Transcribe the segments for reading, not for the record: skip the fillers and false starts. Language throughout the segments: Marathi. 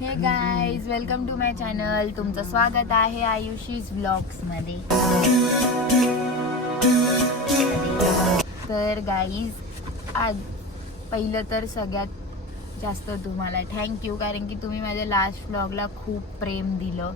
हे guys, welcome to my channel. तुमचं स्वागत आहे आयुषीज ब्लॉग्स मध्ये. तर गाईज, आज पहिलं तर सगळ्यात जास्त तुम्हाला थँक्यू, कारण की तुम्ही माझ्या लास्ट व्लॉगला खूप प्रेम दिलं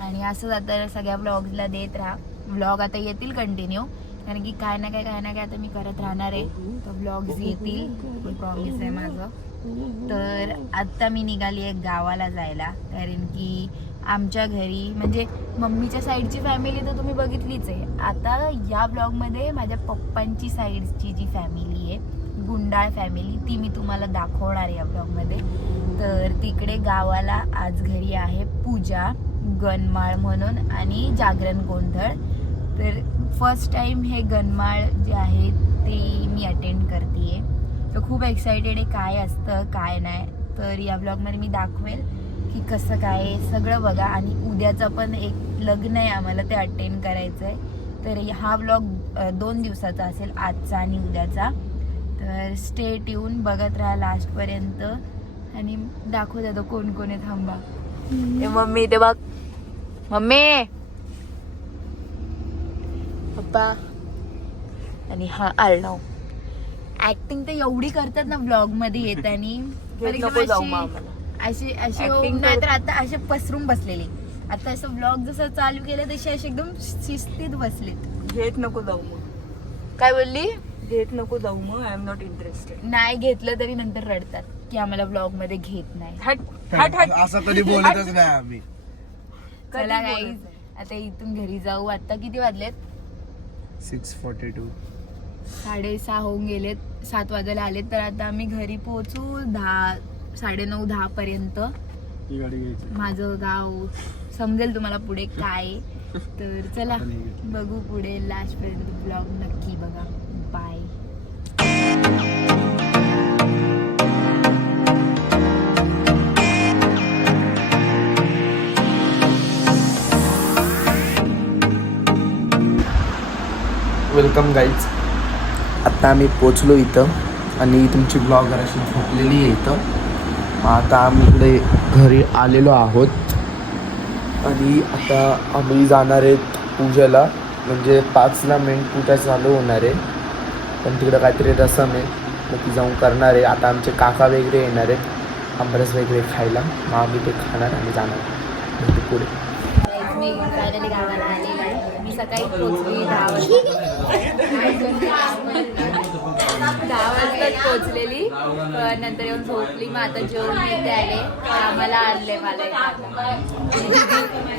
आणि असंच आता सगळ्या व्लॉग्सला देत राहा. व्लॉग आता येतील कंटिन्यू, कारण की काय ना काय आता मी करत राहणार आहे. तर व्लॉग्स येतील, हे प्रॉमिस आहे माझं. तर आत्ता मी निघाली आहे गावाला जायला, कारण की आमच्या घरी म्हणजे मम्मीच्या साईडची फॅमिली तर तुम्ही बघितलीच आहे. आता या ब्लॉगमध्ये माझ्या पप्पांची साईडची जी फॅमिली आहे, गुंडाळ फॅमिली, ती मी तुम्हाला दाखवणार आहे या ब्लॉगमध्ये. तर तिकडे गावाला आज घरी आहे पूजा, गणमाळ म्हणून आणि जागरण गोंधळ. तर फर्स्ट टाइम हे गणमाळ जे आहे ते मी अटेंड करते. तर खूप एक्सायटेड आहे काय असतं काय नाही. तर या ब्लॉगमध्ये मी दाखवेल की कसं काय सगळं बघा. आणि उद्याचं पण एक लग्न आहे आम्हाला, ते अटेंड करायचं आहे. तर हा ब्लॉग 2 दिवसाचा असेल, आजचा आणि उद्याचा. तर स्टे ट्यून, बघत राहा लास्टपर्यंत आणि दाखवत जातो कोण कोण आहे. थांबा, हे मम्मी, ते बघ मम्मी, पप्पा आणि हा आर्णव. ऍक्टिंग तर एवढी करतात ना ब्लॉग मध्ये येतानी, अशी नाही तर आता असे पसरून बसलेले. आता असं ब्लॉग जसं चालू केलं तसे असे एकदम शिस्तीत बसलेत. घेत नको जाऊ मग. काय बोलली? घेत नको जाऊ मग, आय एम नॉट इंटरेस्टेड. नाही घेतलं तरी नंतर रडतात की आम्हाला ब्लॉग मध्ये घेत नाही. हट हट हट, असं कधी बोलतच नाही आम्ही. चला गाईज, आता इथून घरी जाऊ. आता किती वाजलेत? 6:42. 6:30 होऊन गेलेत, 7 वाजायला आलेत. तर आता आम्ही घरी पोहोचू 9:30 पर्यंत. माझं गाव समजेल तुम्हाला पुढे काय. तर चला बघू पुढे, लास्ट पर्यंत ब्लॉग नक्की बघा. बाय. Welcome guys. आता आम्ही पोचलो इथं आणि तुमची ब्लॉगर अशी झोपलेली आहे इथं. आता आम्ही इकडे घरी आलेलो आहोत आणि आता आम्ही जाणार आहेत पूजेला. म्हणजे 5ला मेन पूजा चालू होणार आहे, पण तिकडं काहीतरी रसम आहे, मग ती जाऊन करणार आहे. आता आमचे काका वगैरे येणार आहेत आंबरस वगैरे खायला, मग आम्ही ते खाणार आणि जाणार म्हणजे पुढे. मी फायनली गावाला आलेली आहे. मी सकाळी पोहोचली 10 वाजताच पोहोचलेली, पण नंतर येऊन झोपली. मग आता जेवण इथे आले, कामाला आणले मला.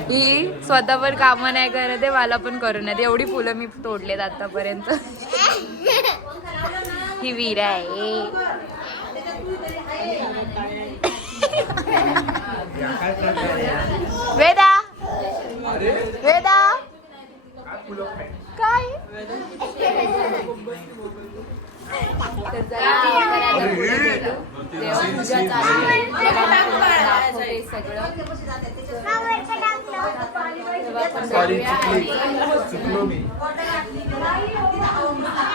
ही स्वतःवर कामं नाही करत आहे, मला पण करून येते. एवढी फुलं मी तोडलेत आतापर्यंत. ही वीरा आहे. वेदा, वेदा काय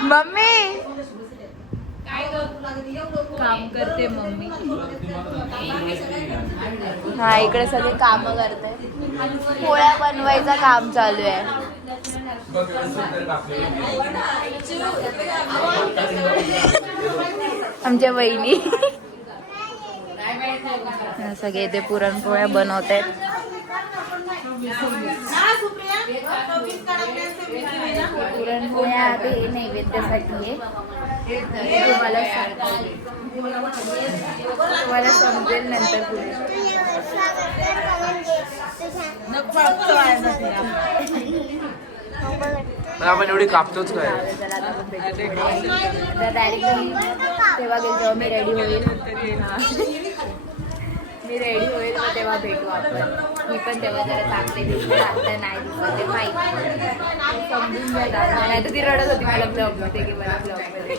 मम्मी काम करते मम्मी. हा, इकडे सगळे काम करते. पोळ्या बनवायचं काम चालू आहे. आमच्या बहिणी सगळे ते पुरणपोळ्या बनवत आहेत. पुरणपोळ्या हे नैवेद्यासाठी आहे. तुम्हाला समजेल नंतर पुढे. आपण एवढी कापतोच काय. डायरेक्टली तेव्हा गेल तेव्हा मी रेडी होईल. मी रेडी होईल मग तेव्हा भेटू आपण. मी पण तेव्हा जरा चांगले दिसते, आता नाही दिसत ते माहिती. समजून घ्या, नाही तर ती रडत होती मला ब्लॉग मध्ये की मला ब्लॉग मध्ये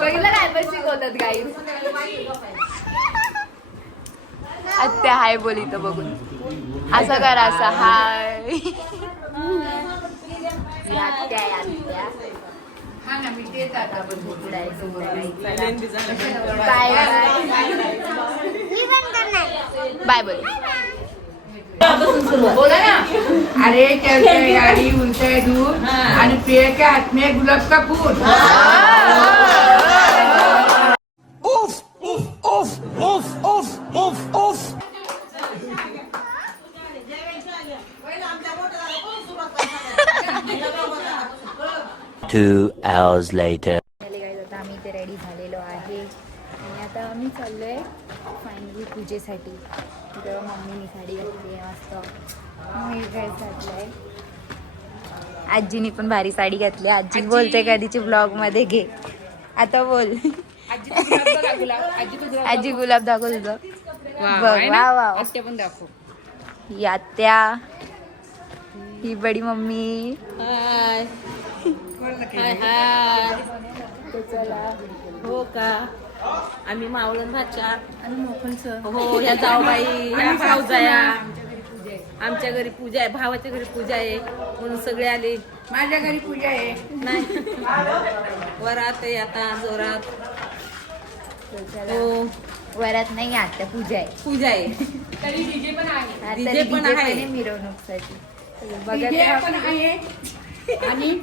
बघितलं काय पण शिकवतात गाईड. आत्या हाय बोली तर बघून असं करा, असं हाय. आत्या आत्या हा ना, मी तेच आता बाय बाय. बाय बोल. बोला ना. अरे चलते गाड़ी उलटे दूध आणि पेड़ के हाथ में गुलाब का फूल. Two hours later. आता आम्ही इथे रेडी झालेलो आहे आणि आता आम्ही चाललोय फायनली पूजेसाठी. तिथं मम्मीने साडी घातली आहे मस्त. मी काय घातलंय. आजीनी पण भारी साडी घातली. आजी बोलते कधीची ब्लॉग मध्ये घे. आता बोल. आजी गुलाब दाखव तुझं. बघ वा वा. पण दाखव. ही आत्या, ही बडी मम्मी. हाय हो का. आम्ही मावळण भाच्या हो ह्या जाऊबाई ह्या भाऊजाया. आमच्या घरी पूजा आहे, भावाच्या घरी पूजा आहे म्हणून सगळे आले. माझ्या घरी पूजा आहे. नाही वरात आहे आता जोरात. हो वरात नाही आत्या पूजा आहे. पूजा आहे. हा, तरी DJ पण DJ आहे. मिरवणुकीसाठी. डीजे पण आहे आणि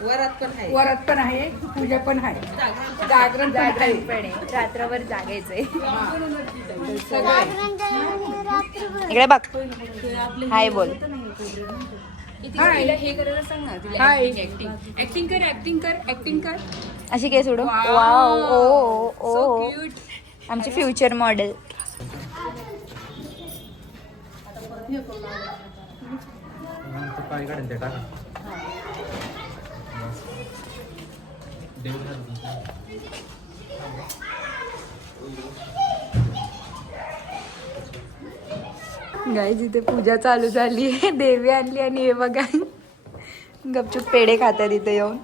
वरात पण आहे. वरात पण आहे, पूजा पण आहे, जागरण पण आहे. जागरण पण आहे. रात्रभर जागायचंय. इकडे बघ. हाय बोल. हे करायला सांग ना तिला. हाय. ऍक्टिंग कर ऍक्टिंग कर ऍक्टिंग कर. अशी केस उडव. वाव ओ ओ. आमची फ्युचर मॉडेल. गाईज इथे पूजा चालू झाली आहे. देवी आणली आणि हे बघा गपचूप पेढे खातात इथे येऊन.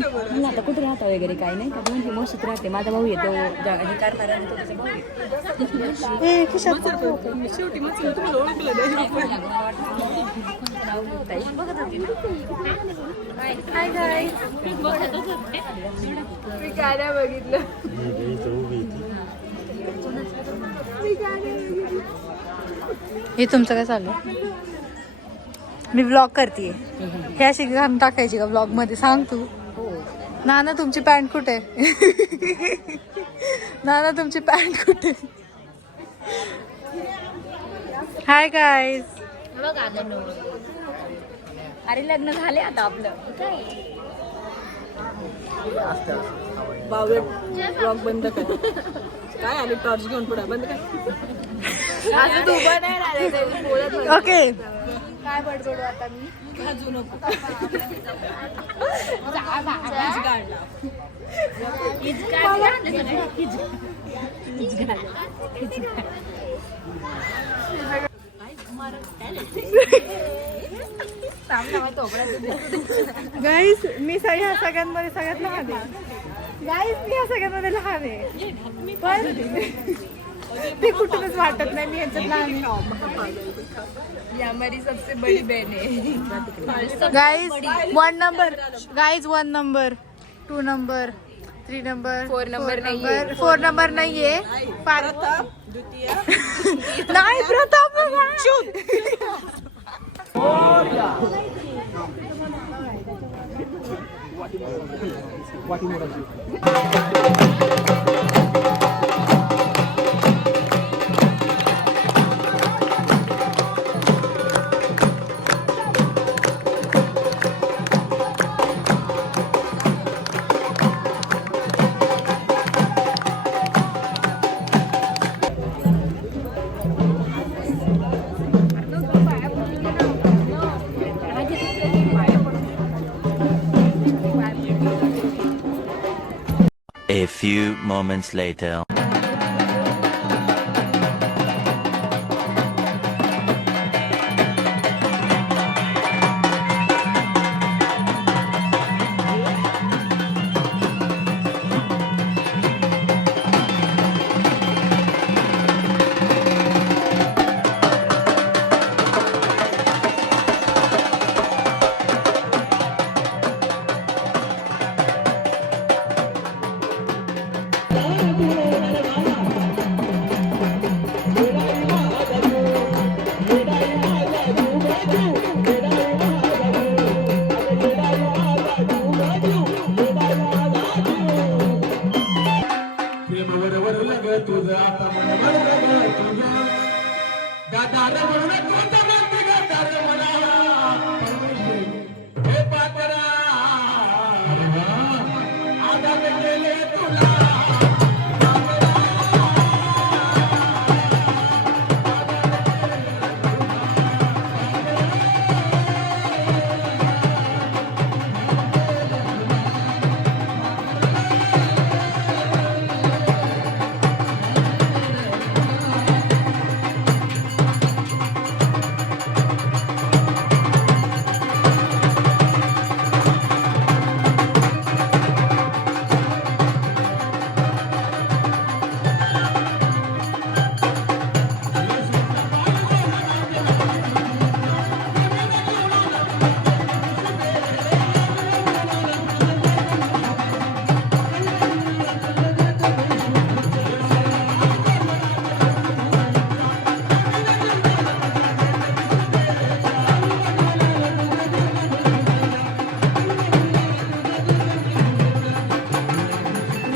म्हणलं आता कुठे राहता वगैरे काय नाही का दोन मोशीत राहते माझा भाऊ येतो हे करणार आणि तो त्याचा भाऊ मी गाणं बघितलं. हे तुमचं काय चालू मी ब्लॉग करते हे अशी घाण टाकायची का ब्लॉग मध्ये सांग तू नाना तुमची पॅन्ट कुठे नाना तुमची पॅन्ट कुठे हाय गाईज अरे लग्न झाले आता आपलं ब्लॉग बंद कर काय आले टॉर्च घेऊन पुढे बंद कर असं तू उभं नाही राहिलं, बोलत होती. ओके काय बडबडू आता मी खाजू नको गाईज मी ह्या सगळ्यांमध्ये सगळ्यात लहान आहे गाईज मी ह्या सगळ्यांमध्ये लहान आहे पण ते कुठूनच वाटत नाही मी ह्याच्यात लहान आहे ये हमारी सबसे बड़ी बहन है. Guys 1 number guys 1 number 2 number 3 number 4 number नहीं है. 4 नंबर नहीं है नहीं Pratap A few moments later.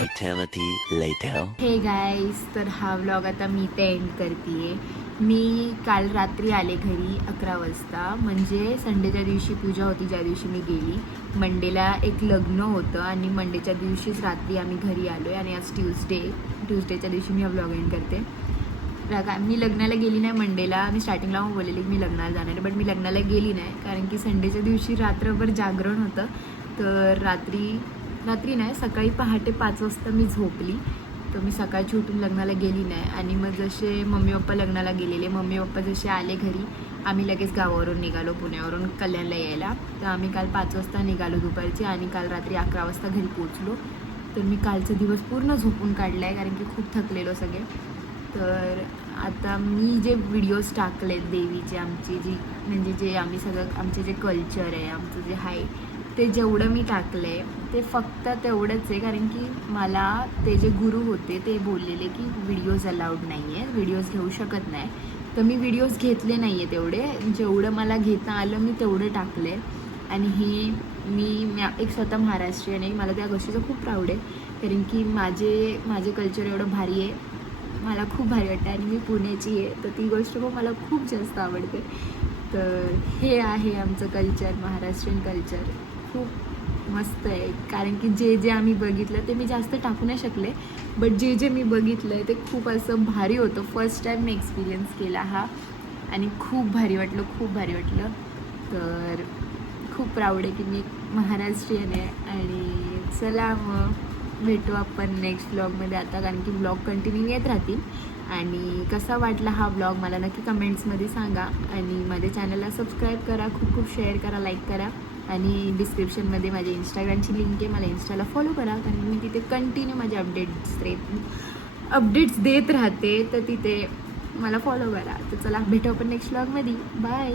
Eternity later. Hey guys तर हा व्लॉग आता मी ते एंड करते. मी काल रात्री आले घरी 11 वाजता, म्हणजे संडेच्या दिवशी पूजा होती ज्या दिवशी मी गेली. मंडेला एक लग्न होतं आणि मंडेच्या दिवशीच रात्री आम्ही घरी आलो आहे आणि आज ट्यूजडेच्या दिवशी मी हा व्लॉग एंड करते. मी लग्नाला गेली नाही मंडेला. मी स्टार्टिंगला बोललेली की मी लग्नाला जाणार आहे, बट मी लग्नाला गेली नाही कारण की संडेच्या दिवशी रात्रभर जागरण होतं. तर रात्री नाही, सकाळी पहाटे 5 वाजता मी झोपली. तर मी सकाळची उठून लग्नाला गेली नाही. आणि मग जसे मम्मी पप्पा लग्नाला गेलेले, मम्मी पप्पा जसे आले घरी, आम्ही लगेच गावावरून निघालो पुण्यावरून कल्याणला यायला. तर आम्ही काल 5 वाजता निघालो दुपारची आणि काल रात्री 11 वाजता घरी पोचलो. तर मी कालचा दिवस पूर्ण झोपून काढला आहे कारण की खूप थकलेलो सगळे. तर आता मी जे व्हिडिओज टाकलेत देवीचे आमची जी म्हणजे जे आम्ही सगळं आमचे जे कल्चर आहे आमचं जे आहे ते जेवढं मी टाकलं आहे ते फक्त तेवढंच आहे कारण की मला ते जे गुरु होते ते बोललेले की व्हिडिओज अलाउड नाही आहे, व्हिडिओज घेऊ शकत नाही. तर मी व्हिडिओज घेतले नाही आहे तेवढे, जेवढं मला घेता आलं मी तेवढं टाकलं आहे. आणि हे मी एक स्वतः महाराष्ट्रीयन आहे, मला त्या गोष्टीचं खूप प्राऊड आहे कारण की माझे कल्चर एवढं भारी आहे, मला खूप भारी वाटतं. आणि मी पुण्याची आहे तर ती गोष्ट पण मला खूप जास्त आवडते. तर हे आहे आमचं कल्चर, महाराष्ट्रीयन कल्चर खूप मस्त आहे कारण की जे आम्ही बघितलं ते मी जास्त टाकू नाही शकले, बट जे मी बघितलं आहे ते खूप असं भारी होतं. फर्स्ट टाईम मी एक्सपिरियन्स केला हा आणि खूप भारी वाटलं. तर खूप प्राऊड आहे की मी महाराष्ट्रीयन आहे. आणि चला मग भेटू आपण नेक्स्ट व्लॉगमध्ये आता कारण की व्लॉग कंटिन्यू येत राहतील. आणि कसा वाटला हा व्लॉग मला नक्की कमेंट्समध्ये सांगा. आणि माझ्या चॅनलला सबस्क्राईब करा, खूप शेअर करा, लाईक करा. आणि डिस्क्रिप्शनमध्ये माझ्या इंस्टाग्रामची लिंक आहे, मला इंस्टाला फॉलो करा कारण मी तिथे कंटिन्यू माझे अपडेट्स देत राहते. तर तिथे मला फॉलो करा. तर चला भेटू आपण नेक्स्ट व्लॉगमध्ये. बाय.